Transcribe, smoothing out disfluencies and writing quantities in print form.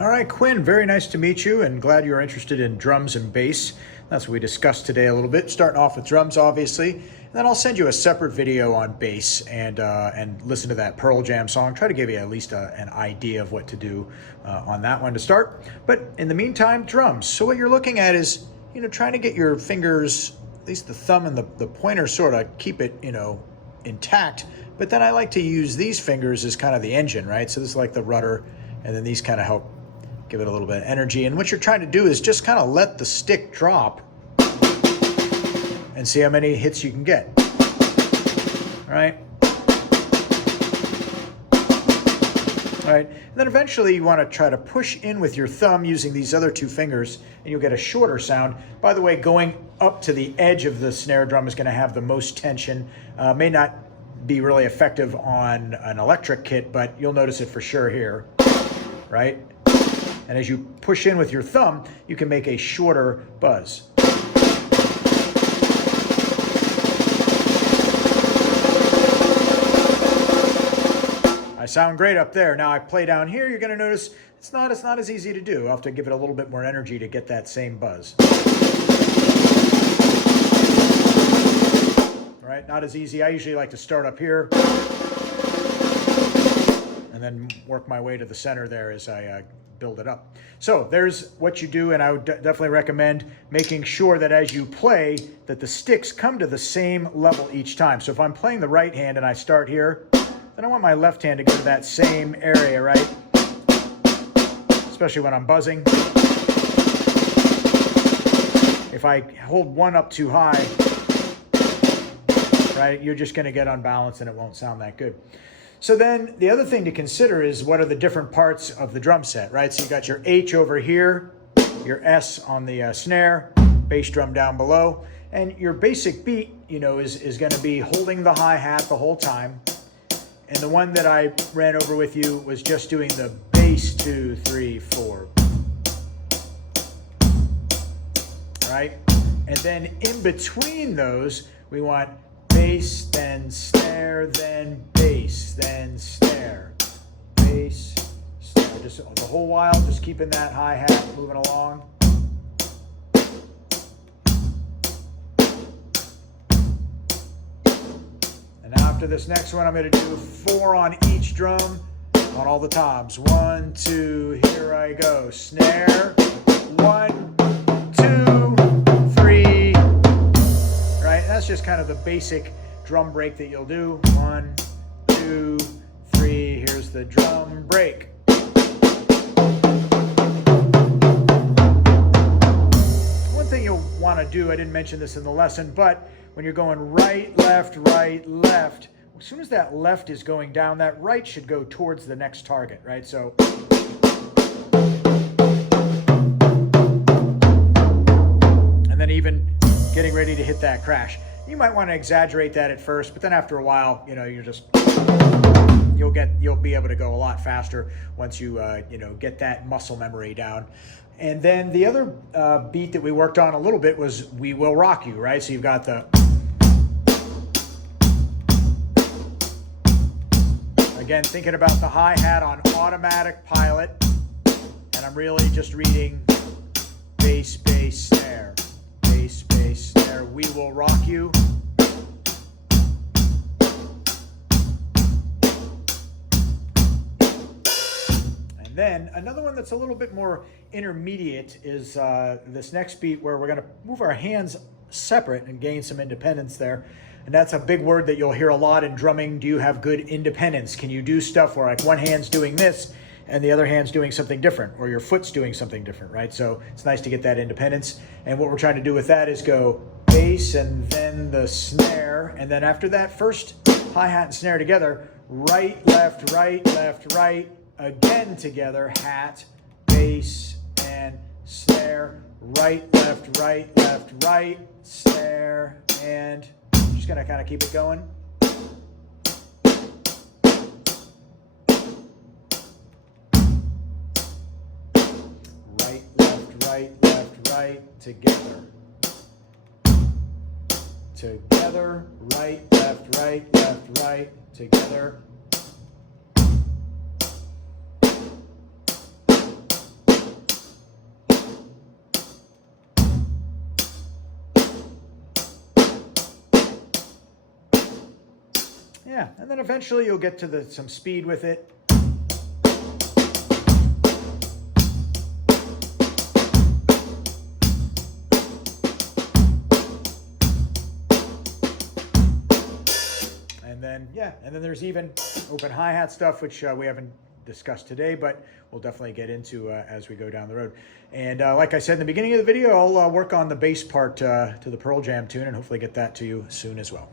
All right, Quinn, very nice to meet you and glad you're interested in drums and bass. That's what we discussed today a little bit, starting off with drums, obviously. And then I'll send you a separate video on bass and listen to that Pearl Jam song. Try to give you at least an idea of what to do on that one to start. But in the meantime, drums. So what you're looking at is, trying to get your fingers, at least the thumb and the pointer, sort of keep it, intact. But then I like to use these fingers as kind of the engine, right? So this is like the rudder, and then these kind of help give it a little bit of energy. And what you're trying to do is just kind of let the stick drop and see how many hits you can get. All right. All right. And then eventually you want to try to push in with your thumb using these other two fingers, and you'll get a shorter sound. By the way, going up to the edge of the snare drum is going to have the most tension. May not be really effective on an electric kit, but you'll notice it for sure here, right? And as you push in with your thumb, you can make a shorter buzz. I sound great up there. Now I play down here, you're going to notice it's not as easy to do. I'll have to give it a little bit more energy to get that same buzz. All right, not as easy. I usually like to start up here and then work my way to the center there as I build it up. So there's what you do, and I would definitely recommend making sure that as you play that the sticks come to the same level each time. So if I'm playing the right hand and I start here, then I want my left hand to go to that same area, right? Especially when I'm buzzing. If I hold one up too high, right, you're just going to get unbalanced and it won't sound that good. So then the other thing to consider is what are the different parts of the drum set, right? So you got your H over here, your S on the snare, bass drum down below, and your basic beat, is going to be holding the hi-hat the whole time. And the one that I ran over with you was just doing the bass 2, 3, 4. Right? And then in between those, we want bass, then snare, then bass, then snare, bass, snare. Just the whole while, just keeping that hi-hat moving along. And after this next one, I'm going to do 4 on each drum on all the toms. 1, 2, here I go. Snare, 1, 2, 3. Right? That's just kind of the basic drum break that you'll do. 1, 2, 3. Here's the drum break. One thing you'll want to do, I didn't mention this in the lesson, but when you're going right, left, as soon as that left is going down, that right should go towards the next target, right? So and then even getting ready to hit that crash. You might want to exaggerate that at first, but then after a while, you'll be able to go a lot faster once you get that muscle memory down. And then the other beat that we worked on a little bit was "We Will Rock You," right? So you've got the, again, thinking about the hi-hat on automatic pilot, and I'm really just reading bass, bass, snare, bass, bass, snare. We will rock you. And then another one that's a little bit more intermediate is this next beat, where we're going to move our hands separate and gain some independence there. And that's a big word that you'll hear a lot in drumming. Do you have good independence? Can you do stuff where like one hand's doing this and the other hand's doing something different, or your foot's doing something different, right? So it's nice to get that independence. And what we're trying to do with that is go bass and then the snare. And then after that first hi-hat and snare together, right, left, right, again together, hat, bass, and snare, right, left, snare, and just gonna kind of keep it going. Right, left, right, together. Together, right, left, right, together. Yeah, and then eventually you'll get to some speed with it. And then, yeah, and then there's even open hi-hat stuff, which we haven't discussed today, but we'll definitely get into as we go down the road. And like I said in the beginning of the video, I'll work on the bass part to the Pearl Jam tune and hopefully get that to you soon as well.